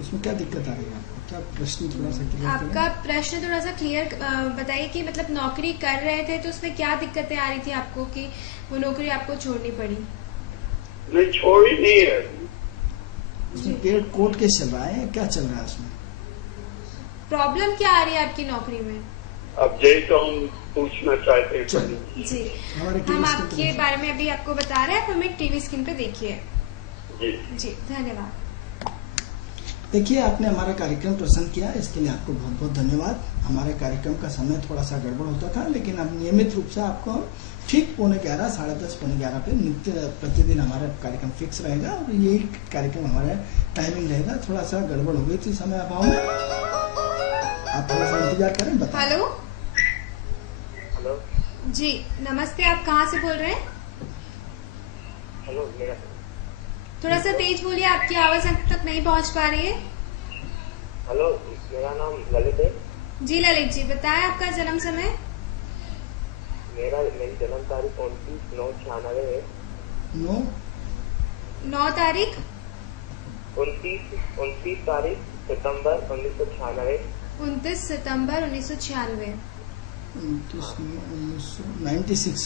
इसमें क्या दिक्कत आ रही है आपको? क्या प्रश्न थोड़ा सा क्लियर आपका प्रश्न थोड़ा सा क्लियर बताइए कि मतलब नौकरी कर रहे थे तो उसमें क्या दिक्कतें आ रही थी आपको कि वो नौकरी आपको छोड़नी पड़ी? नहीं, छोड़ी नहीं है। उसमें पेड कोर्ट केस चल रहा है, क्या चल रहा है उसमें? प्रॉब्लम क्या आ रही है आपकी नौकरी में? अब यही तो हम पूछना चाहते हैं। जी, हमारे हम आपके बारे में अभी आपको बता रहे हैं, आप हमें टीवी स्क्रीन पे देखिए। जी, धन्यवाद। देखिए, आपने हमारा कार्यक्रम पसंद किया, इसके लिए आपको बहुत बहुत धन्यवाद। हमारे कार्यक्रम का समय थोड़ा सा गड़बड़ होता था, लेकिन अब नियमित रूप से आपको ठीक 11:15, 10:30, 11:15 पे नित्य प्रतिदिन हमारा कार्यक्रम फिक्स रहेगा और यही कार्यक्रम हमारा टाइमिंग रहेगा। थोड़ा सा गड़बड़ हो गई थी समय अभाव में, आप थोड़ा सा इंतजार करें। बताएं। हेलो हेलो जी, नमस्ते, आप कहाँ से बोल रहे हैं? हेलो, थोड़ा सा तेज बोलिए, आपकी आवाज अब तक नहीं पहुँच पा रही है। हेलो, मेरा नाम ललित है। जी ललित जी, बताएं आपका जन्म समय। मेरी जन्म तारीख 29/9/96 है। 9 तारीख 29 तारीख सितंबर 1996। 29 सितंबर 1996। 1996।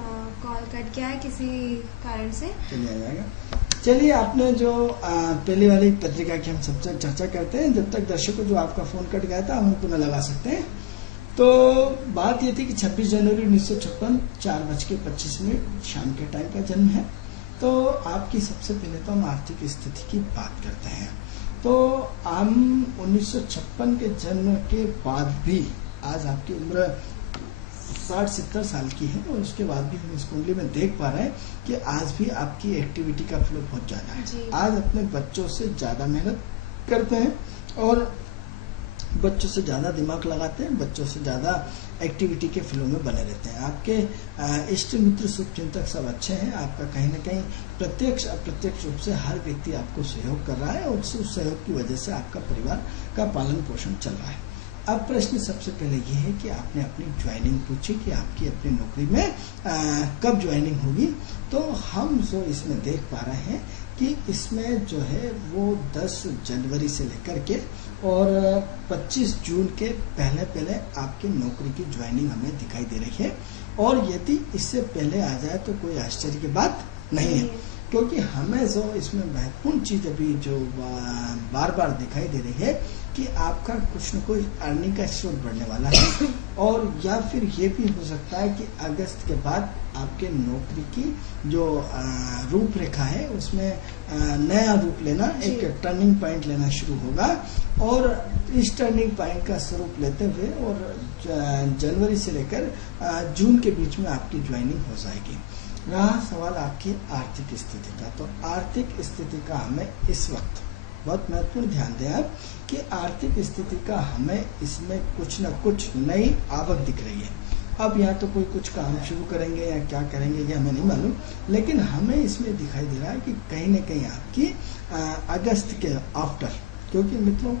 और कॉल कट गया है किसी कारण से। चलिए आ जाएगा। चलिए, आपने जो पहली वाली पत्रिका की हम सबसे चर्चा करते हैं, जब तक दर्शकों जो आपका फोन कट गया था हम पुनः लगा सकते हैं। तो बात ये थी कि 26 जनवरी 1956 4:25 शाम के टाइम का जन्म है। तो आपकी सबसे पहले तो हम आर्थिक स्थिति की बात करते हैं। तो हम 1956 के जन्म के बाद भी आज आपकी उम्र 60-70 साल की है और उसके बाद भी हम इस कुंडली में देख पा रहे हैं कि आज भी आपकी एक्टिविटी का फ्लो बहुत ज्यादा है। आज अपने बच्चों से ज्यादा मेहनत करते हैं और बच्चों से ज्यादा दिमाग लगाते हैं, बच्चों से ज्यादा एक्टिविटी के फ्लो में बने रहते हैं। आपके इष्ट मित्र शुभचिंतक सब अच्छे हैं। आपका कहीं न कहीं प्रत्यक्ष अप्रत्यक्ष रूप से हर व्यक्ति आपको सहयोग कर रहा है और उस सहयोग की वजह से आपका परिवार का पालन पोषण चल रहा है। अब प्रश्न सबसे पहले ये है कि आपने अपनी ज्वाइनिंग पूछी कि आपकी अपनी नौकरी में कब ज्वाइनिंग होगी। तो हम जो इसमें देख पा रहे हैं कि इसमें जो है वो 10 जनवरी से लेकर के और 25 जून के पहले आपकी नौकरी की ज्वाइनिंग हमें दिखाई दे रही है। और यदि इससे पहले आ जाए तो कोई आश्चर्य की बात नहीं है, क्योंकि हमें जो इसमें महत्वपूर्ण चीज अभी जो बार बार दिखाई दे रही है कि आपका कुछ न कुछ अर्निंग का स्रोत बढ़ने वाला है। और या फिर ये भी हो सकता है कि अगस्त के बाद आपके नौकरी की जो रूपरेखा है उसमें नया रूप लेना, एक टर्निंग पॉइंट लेना शुरू होगा। और इस टर्निंग पॉइंट का स्वरूप लेते हुए और जनवरी से लेकर जून के बीच में आपकी ज्वाइनिंग हो जाएगी। रहा सवाल आपकी आर्थिक स्थिति का, तो आर्थिक स्थिति का हमें इस वक्त बहुत महत्वपूर्ण ध्यान दें आप कि आर्थिक स्थिति का हमें इसमें कुछ न कुछ नई आवक दिख रही है। अब या तो कोई कुछ काम शुरू करेंगे या क्या करेंगे ये हमें नहीं मालूम, लेकिन हमें इसमें दिखाई दे रहा है कि कहीं न कहीं आपकी अगस्त के आफ्टर, क्योंकि मित्रों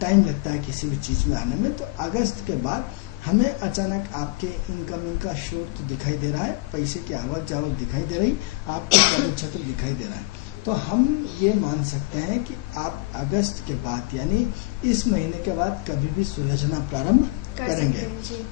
टाइम लगता है किसी भी चीज में आने में, तो अगस्त के बाद हमें अचानक आपके इनकमिंग का स्रोत दिखाई दे रहा है, पैसे की आवक जावक दिखाई दे रही, आपके कर्म क्षेत्र दिखाई दे रहा है। तो हम ये मान सकते हैं कि आप अगस्त के बाद यानी इस महीने के बाद कभी भी सुलझना प्रारंभ करेंगे,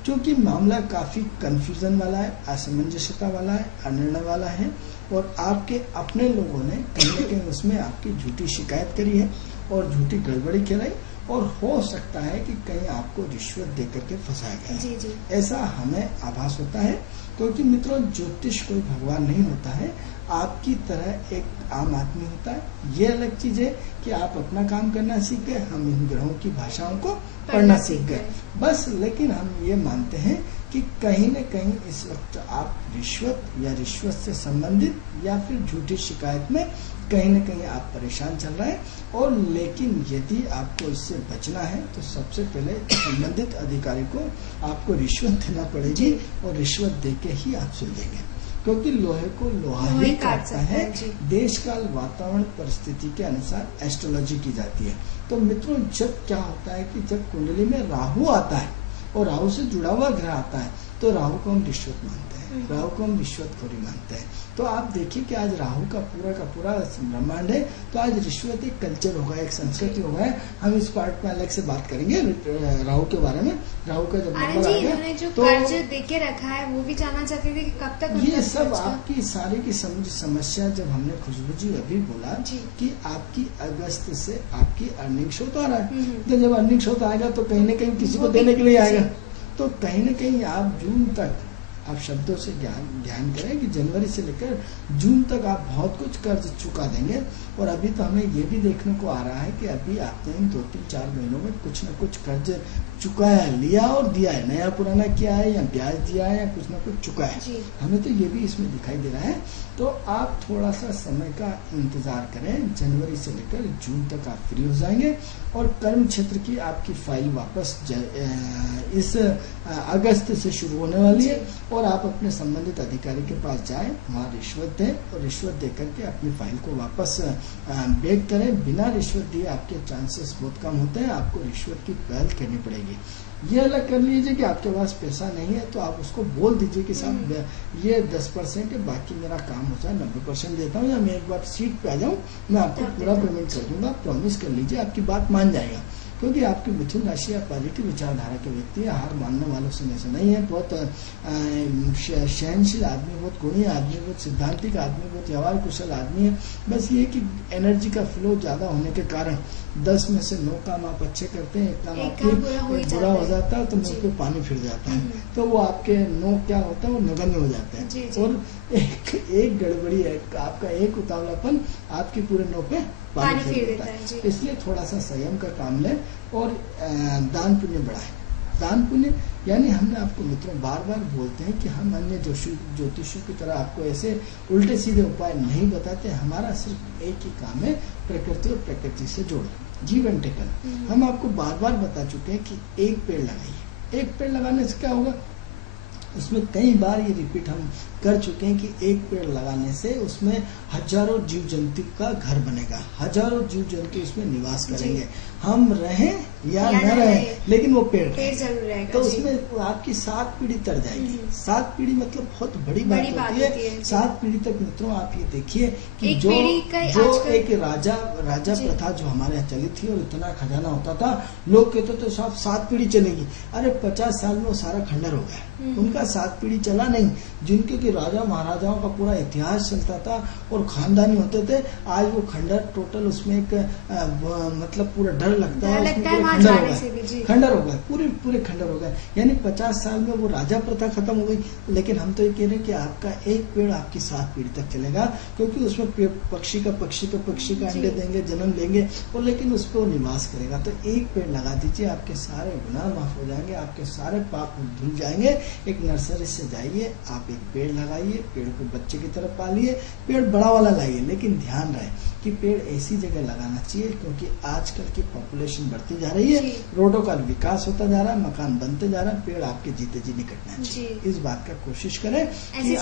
क्योंकि मामला काफी कंफ्यूजन वाला है, असमंजसता वाला है, अनिर्णय वाला है। और आपके अपने लोगों ने कहीं न कहीं उसमें आपकी झूठी शिकायत करी है और झूठी गड़बड़ी कराई, और हो सकता है कि कहीं आपको रिश्वत देकर के फंसाया गया है। ऐसा हमें आभास होता है, क्योंकि मित्रों ज्योतिष कोई भगवान नहीं होता है, आपकी तरह एक आम आदमी होता है। ये अलग चीज है कि आप अपना काम करना सीख गए, हम इन ग्रहों की भाषाओं को पढ़ना सीख गए बस। लेकिन हम ये मानते हैं कि कहीं न कहीं इस वक्त आप रिश्वत या रिश्वत से संबंधित या फिर झूठी शिकायत में कहीं न कहीं आप परेशान चल रहे हैं। और लेकिन यदि आपको इससे बचना है तो सबसे पहले संबंधित अधिकारी को आपको रिश्वत देना पड़ेगी और रिश्वत देके ही आप सुलझेंगे, क्योंकि लोहे को लोहा ही काटता है। देश काल वातावरण परिस्थिति के अनुसार एस्ट्रोलॉजी की जाती है। तो मित्रों, जब क्या होता है कि जब कुंडली में राहु आता है और राहु से जुड़ा हुआ ग्रह आता है तो राहु को हम रिश्वत मानते हैं। राहु को हम रिश्वतखोरी मानते हैं। तो आप देखिए कि आज राहु का पूरा ब्रह्मांड है, तो आज रिश्वत एक कल्चर होगा, एक संस्कृति होगा। हम इस पार्ट में अलग से बात करेंगे राहु के बारे में। राहु का जब नंबर आएगा जो तो कर्ज देके रखा है वो भी जानना चाहते थे कि कब तक ये सब आपकी सारी की समस्या, जब हमने खुशबू जी अभी बोला कि आपकी अगस्त से आपकी अर्निंग शोध आ रहा है, तो जब अर्निंग शोध आएगा तो कहीं ना कहीं किसी को देने के लिए आएगा, तो कहीं ना कहीं आप जून तक आप शब्दों से ध्यान करें कि जनवरी से लेकर जून तक आप बहुत कुछ कर्ज चुका देंगे। और अभी तो हमें ये भी देखने को आ रहा है कि अभी आपने इन 2-3-4 महीनों में कुछ न कुछ कर्ज चुकाया, लिया और दिया है, नया पुराना किया है या ब्याज दिया है या कुछ न कुछ चुका है, हमें तो ये भी इसमें दिखाई दे रहा है। तो आप थोड़ा सा समय का इंतजार करें, जनवरी से लेकर जून तक आप फ्री हो जाएंगे। और कर्म क्षेत्र की आपकी फाइल वापस इस अगस्त से शुरू होने वाली है, और आप अपने संबंधित अधिकारी के पास जाएं, वहाँ रिश्वत दें और रिश्वत देकर के अपनी फाइल को वापस बैक करें। बिना रिश्वत दिए आपके चांसेस बहुत कम होते हैं, आपको रिश्वत की पहल करनी पड़ेगी। ये अलग कर लीजिए कि आपके पास पैसा नहीं है तो आप उसको बोल दीजिए कि साहब ये 10% है, बाकी मेरा काम हो जाए 90% देता हूँ, या मैं एक बार सीट पे आ जाऊँ, मैं आपको पूरा पेमेंट कर दूंगा, प्रॉमिस कर लीजिए, आपकी बात मान जाएगा। क्योंकि आपकी मिथुन राशि या पॉजिटिव विचारधारा के व्यक्ति है, हार मानने वालों से नहीं है, बहुत सहनशील आदमी, बहुत गुणी आदमी, बहुत सिद्धांतिक आदमी, बहुत व्यवहार कुशल आदमी है। बस ये कि एनर्जी का फ्लो ज्यादा होने के कारण 10 में से 9 काम आप अच्छे करते हैं, एक काम आपके बुरा हो जाता है तो मुंह पे पानी फिर जाता है, तो वो आपके 9 क्या होता है वो नगण्य हो जाते हैं। और एक गड़बड़ी है, आपका एक उतावलापन आपके पूरे 9 पे पानी फिर देता है। इसलिए थोड़ा सा संयम का काम लें और दान पुण्य बढ़ाएं। दान पुण्य यानी हमने आपको मित्रों बार बार बोलते हैं कि हम अन्य ज्योतिषियों की तरह आपको ऐसे उल्टे सीधे उपाय नहीं बताते। हमारा सिर्फ एक ही काम है, प्रकृति और प्रकृति से जोड़ो, जीवन टेकन। हम आपको बार बार बता चुके हैं कि एक पेड़ लगाइए। एक पेड़ लगाने से क्या होगा, उसमें कई बार ये रिपीट हम कर चुके हैं कि एक पेड़ लगाने से उसमें हजारों जीव जंतु का घर बनेगा, हजारों जीव जंतु उसमें निवास करेंगे। हम रहें या न रहें, लेकिन वो पेड़ जरूर रहेगा। तो उसमें आपकी 7 पीढ़ी तर जाएगी। 7 पीढ़ी मतलब बहुत बड़ी बात होती है। 7 पीढ़ी तक मित्रों आप ये देखिए कि जो एक राजा प्रथा जो हमारे यहाँ चली थी और इतना खजाना होता था, लोग कहते थे साहब 7 पीढ़ी चलेगी। अरे 50 साल में वो सारा खंडर हो गया, उनका 7 पीढ़ी चला नहीं। जिनके कि राजा महाराजाओं का पूरा इतिहास चलता था और खानदानी होते थे, आज वो खंडर टोटल उसमें एक मतलब पूरा डर लगता है खंडर हो गए, पूरे खंडर हो गए। यानी 50 साल में वो राजा प्रथा खत्म हो गई। लेकिन हम तो ये कह रहे हैं कि आपका एक पेड़ आपकी 7 पीढ़ी तक चलेगा, क्योंकि उसमें पक्षी का अंडे देंगे, जन्म लेंगे, और लेकिन उस पर निवास करेगा। तो एक पेड़ लगा दीजिए, आपके सारे गुनाह माफ हो जाएंगे, आपके सारे पाप धुल जाएंगे। एक नर्सरी से जाइए, आप एक पेड़ लगाइए, पेड़ को बच्चे की तरफ पालिए, पेड़ बड़ा वाला लाइए। लेकिन ध्यान रहे कि पेड़ ऐसी जगह लगाना चाहिए, क्योंकि आजकल की पॉपुलेशन बढ़ती जा रही है, रोडों का विकास होता जा रहा है, मकान बनते जा रहा है, पेड़ आपके जीते जी नहीं कटना चाहिए। इस बात का कोशिश करें कि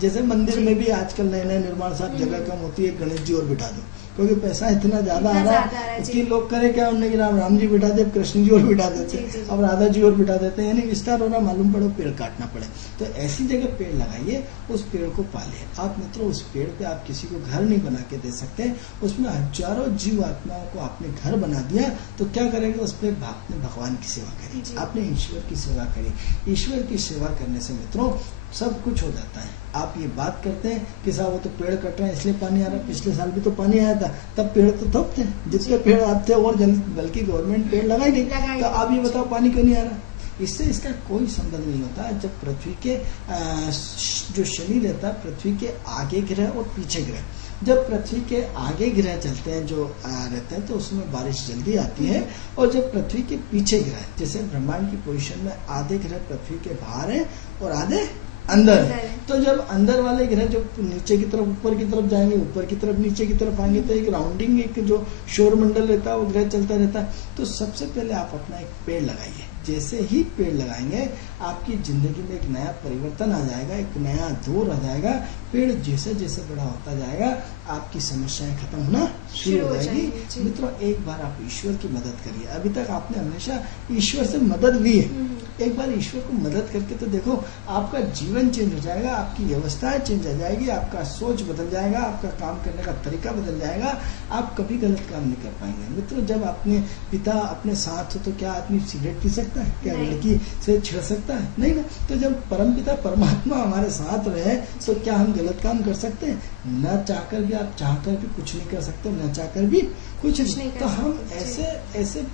जैसे मंदिर में भी आजकल नए निर्माण साहब जगह कम होती है, गणेश जी और बिठा दो, क्योंकि पैसा इतना ज्यादा आ रहा है कि लोग करे क्या, उन्हें राम जी बिठा दे, कृष्ण जी और बिठा देते, अब राधा जी और बिठा देते हैं, यानी विस्तार हो रहा, मालूम पड़े पेड़ काटना पड़े। तो ऐसी जगह पेड़ लगाइए, उस पेड़ को पालिए। आप मित्रों उस पेड़ पे आप किसी को घर नहीं बना के दे सकते, उसमें हजारों जीव आत्माओं को आपने घर बना दिया, तो क्या करेंगे, उस पर आपने भगवान की सेवा करी, आपने ईश्वर की सेवा करी। ईश्वर की सेवा करने से मित्रों सब कुछ हो जाता है। आप ये बात करते हैं कि साहब वो तो पेड़ कट रहे हैं इसलिए पानी आ रहा है, पिछले साल भी तो पानी आया था, तब पेड़ तो तब थे, जितने पेड़ आप थे और बल्कि गवर्नमेंट पेड़ लगाई नहीं, तो आप ये बताओ पानी क्यों नहीं आ रहा। इससे इसका कोई संबंध नहीं होता। जब पृथ्वी के जो शनि रहता है, पृथ्वी के आगे ग्रह और पीछे ग्रह, जब पृथ्वी के आगे ग्रह चलते हैं जो रहते हैं, तो उसमें बारिश जल्दी आती है। और जब पृथ्वी के पीछे ग्रह, जैसे ब्रह्मांड की पोजीशन में आधे ग्रह पृथ्वी के बाहर है और आधे अंदर है, तो जब अंदर वाले ग्रह जो नीचे की तरफ ऊपर की तरफ जाएंगे, ऊपर की तरफ नीचे की तरफ आएंगे, तो एक राउंडिंग, एक जो शोर मंडल रहता है वो ग्रह चलता रहता है। तो सबसे पहले आप अपना एक पेड़ लगाइए। जैसे ही पेड़ लगाएंगे आपकी जिंदगी में एक नया परिवर्तन आ जाएगा, एक नया दौर आ जाएगा। पेड़ जैसे जैसे बड़ा होता जाएगा आपकी समस्याएं खत्म होना शुरू हो जाएगी। मित्रों, एक बार आप ईश्वर की मदद करिए। अभी तक आपने हमेशा ईश्वर से मदद ली है, एक बार ईश्वर को मदद करके तो देखो, आपका जीवन चेंज हो जाएगा, आपकी व्यवस्थाएं चेंज हो जाएगी, आपका सोच बदल जाएगा, आपका काम करने का तरीका बदल जाएगा, आप कभी गलत काम नहीं कर पाएंगे। मित्रों, जब अपने पिता अपने साथ हो तो क्या आदमी सिगरेट पी सकता है? क्या लड़की से छिड़ सकता है? नहीं ना। तो जब परमपिता परमात्मा हमारे साथ रहे तो क्या हम गलत काम कर सकते हैं? न चाहकर भी, आप चाहकर भी कुछ नहीं कर सकते, न चाहकर भी कुछ नहीं। तो हम ऐसे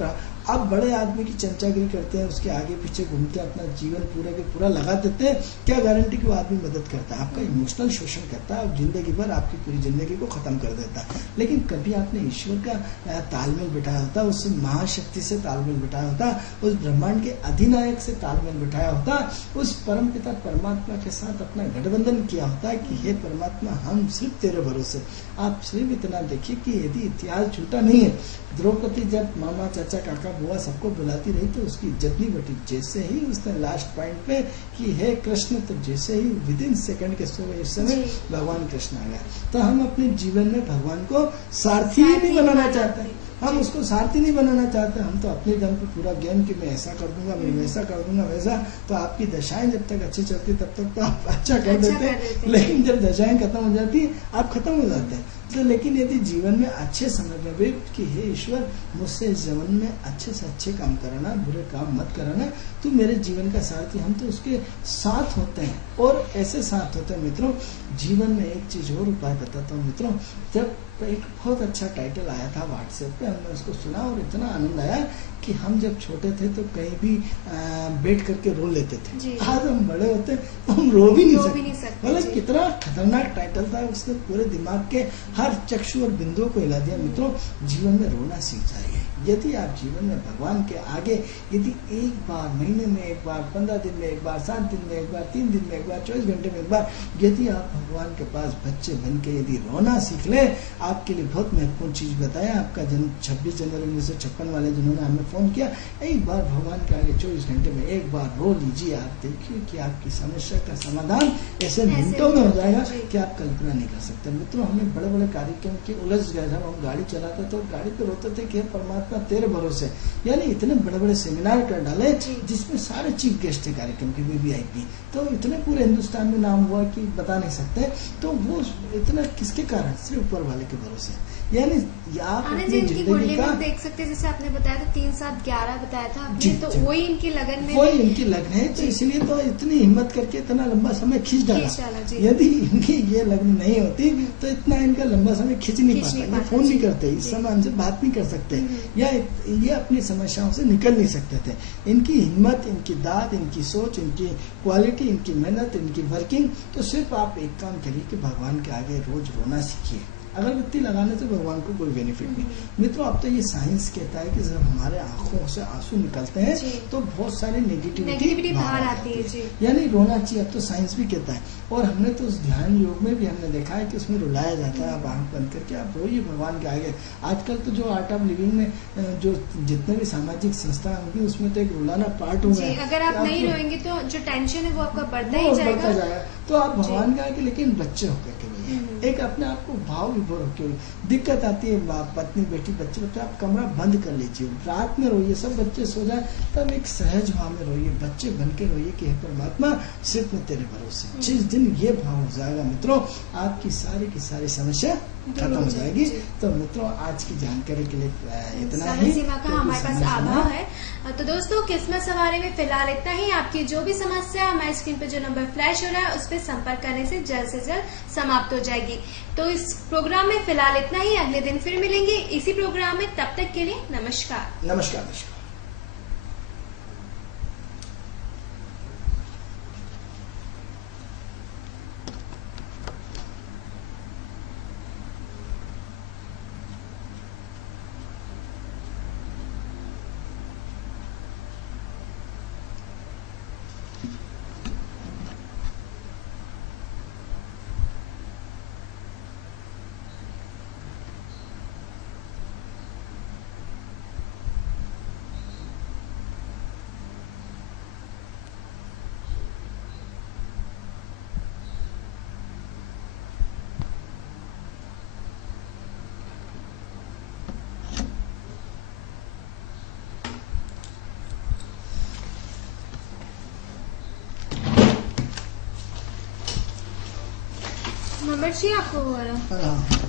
आप बड़े आदमी की चमचागिरी करते हैं, उसके आगे पीछे घूमते हैं, अपना जीवन पूरा के पूरा लगा देते हैं। क्या गारंटी कि वो आदमी मदद करता है? आपका इमोशनल शोषण करता है और जिंदगी भर आपकी पूरी जिंदगी को खत्म कर देता है। लेकिन कभी आपने ईश्वर का तालमेल बिठाया होता, उस महाशक्ति से तालमेल बिठाया होता, उस ब्रह्मांड के अधिनायक से तालमेल बिठाया होता, उस परम पिता परमात्मा के साथ अपना गठबंधन किया होता है कि हे परमात्मा, हम सिर्फ तेरे भरोसे। आप सिर्फ इतना देखिए कि यदि इतिहास झूठा नहीं है, द्रौपदी जब मामा चाचा काका बुआ सबको बुलाती रही तो उसकी इज्जत नहीं बटी। जैसे ही उसने लास्ट पॉइंट पे कि हे कृष्ण, तो जैसे ही विदिन सेकंड के समय भगवान कृष्ण आ गया। तो हम अपने जीवन में भगवान को सारथी ही नहीं बनाना चाहते, हम उसको सारथी नहीं बनाना चाहते। हम तो अपने दम पे पूरा गेम कि मैं ऐसा कर दूंगा, मैं वैसा कर दूंगा, वैसा। तो आपकी दशाएं जब तक अच्छी चलती तब तक तो आप अच्छा कर देते, लेकिन जब दशाएं खत्म हो जाती आप खत्म हो जाते हैं। तो लेकिन यदि जीवन में अच्छे समय में भी कि हे ईश्वर, मुझसे इस जीवन में अच्छे से अच्छे काम कराना, बुरे काम मत कराना, तू मेरे जीवन का सारथी। हम तो उसके साथ होते हैं और ऐसे साथ होते हैं। मित्रों, जीवन में एक चीज और उपाय बताता हूँ। मित्रों, जब एक बहुत अच्छा टाइटल आया था व्हाट्सएप पे, हमने उसको सुना और इतना आनंद आया कि हम जब छोटे थे तो कहीं भी बैठ करके रो लेते थे। आज हम बड़े होते हैं तो हम रो भी नहीं सकते। मतलब कितना खतरनाक टाइटल था, उसने पूरे दिमाग के हर चक्षु और बिंदुओं को हिला दिया। मित्रों, जीवन में रोना सीख जाइए। यदि आप जीवन में भगवान के आगे यदि एक बार, महीने में एक बार, 15 दिन में एक बार, 7 दिन में एक बार, 3 दिन में एक बार, 24 घंटे में एक बार, यदि आप भगवान के पास बच्चे बन के यदि रोना सीख ले, आपके लिए बहुत महत्वपूर्ण चीज बताया। आपका जन्म 26 जनवरी 1956 वाले जिन्होंने हमें फोन किया, एक बार भगवान के आगे 24 घंटे में एक बार रो लीजिए। आप देखिए कि आपकी समस्या का समाधान ऐसे मिनटों में हो जाएगा कि आप कल्पना नहीं कर सकते। मित्रों, हमने बड़े बड़े कार्यक्रम के उलझ गए थे, हम गाड़ी चलाते तो गाड़ी पे रोते थे कि परमात्मा तेरे भरोसे। यानी इतने बड़े बड़े सेमिनार कर डाले जिसमें सारे चीफ गेस्ट थे कार्यक्रम के, वीवीआईपी। तो इतने पूरे हिंदुस्तान में नाम हुआ कि बता नहीं सकते। तो वो इतना किसके कारण? सिर्फ ऊपर वाले के भरोसे। यानी आप अपनी जिंदगी का देख सकते हैं, जैसे आपने बताया था 3, 7, 11 बताया था आपने, तो वही इनकी लगन में, वही इनकी लगन है। तो इसलिए तो इतनी हिम्मत करके इतना लंबा समय खींच डाला। यदि इनकी ये लगन नहीं होती तो इतना इनका लंबा समय खींच नहीं पाता। ये फोन नहीं करते, इस समय हमसे बात नहीं कर सकते, या ये अपनी समस्याओं से निकल नहीं सकते थे। इनकी हिम्मत, इनकी दाद, इनकी सोच, इनकी क्वालिटी, इनकी मेहनत, इनकी वर्किंग। तो सिर्फ आप एक काम करिए कि भगवान के आगे रोज रोना सीखिए। अगरबत्ती लगाने से भगवान को कोई बेनिफिट नहीं। मित्रों, अब तो ये साइंस कहता है कि जब हमारे आंखों से आंसू निकलते हैं तो बहुत सारी नेगेटिविटी बाहर आती है। यानी रोना चाहिए, अब तो साइंस भी कहता है। और हमने तो उस ध्यान योग में भी हमने देखा है कि उसमें रुलाया जाता है। आप आंख बंद करके आप रोइए भगवान के आगे। आजकल तो जो आर्ट ऑफ लिविंग में जो जितने भी सामाजिक संस्था होंगी उसमें तो एक रुलाना पार्ट हो गया। अगर आप नहीं रोएंगे तो जो टेंशन है वो आपका बढ़ता ही जाएगा। तो आप भगवान के आगे लेकिन बच्चे होकर के रोइए, एक अपने आप को भाव विभोर होकर। दिक्कत आती है पत्नी बेटी बच्चे बच्चे, आप कमरा बंद कर लीजिए, रात में रोइए, सब बच्चे सो जाए तब एक सहज भाव में रोइए, बच्चे बन के रोइए कि हे परमात्मा, सिर्फ मैं तेरे भरोसे। जिस दिन ये भाव हो जाएगा मित्रों, आपकी सारी की सारी समस्या खत्म हो जाएगी। तो मित्रों, आज की जानकारी के लिए इतना ही। सीमा का हमारे पास आभार है। तो दोस्तों, किस्मत सवारी में फिलहाल इतना ही। आपकी जो भी समस्या हमारी स्क्रीन पर जो नंबर फ्लैश हो रहा है उस पर संपर्क करने से जल्द समाप्त हो जाएगी। तो इस प्रोग्राम में फिलहाल इतना ही। अगले दिन फिर मिलेंगे इसी प्रोग्राम में। तब तक के लिए नमस्कार। नमस्कार। नंबर चाहिए आपको वो वाला? हाँ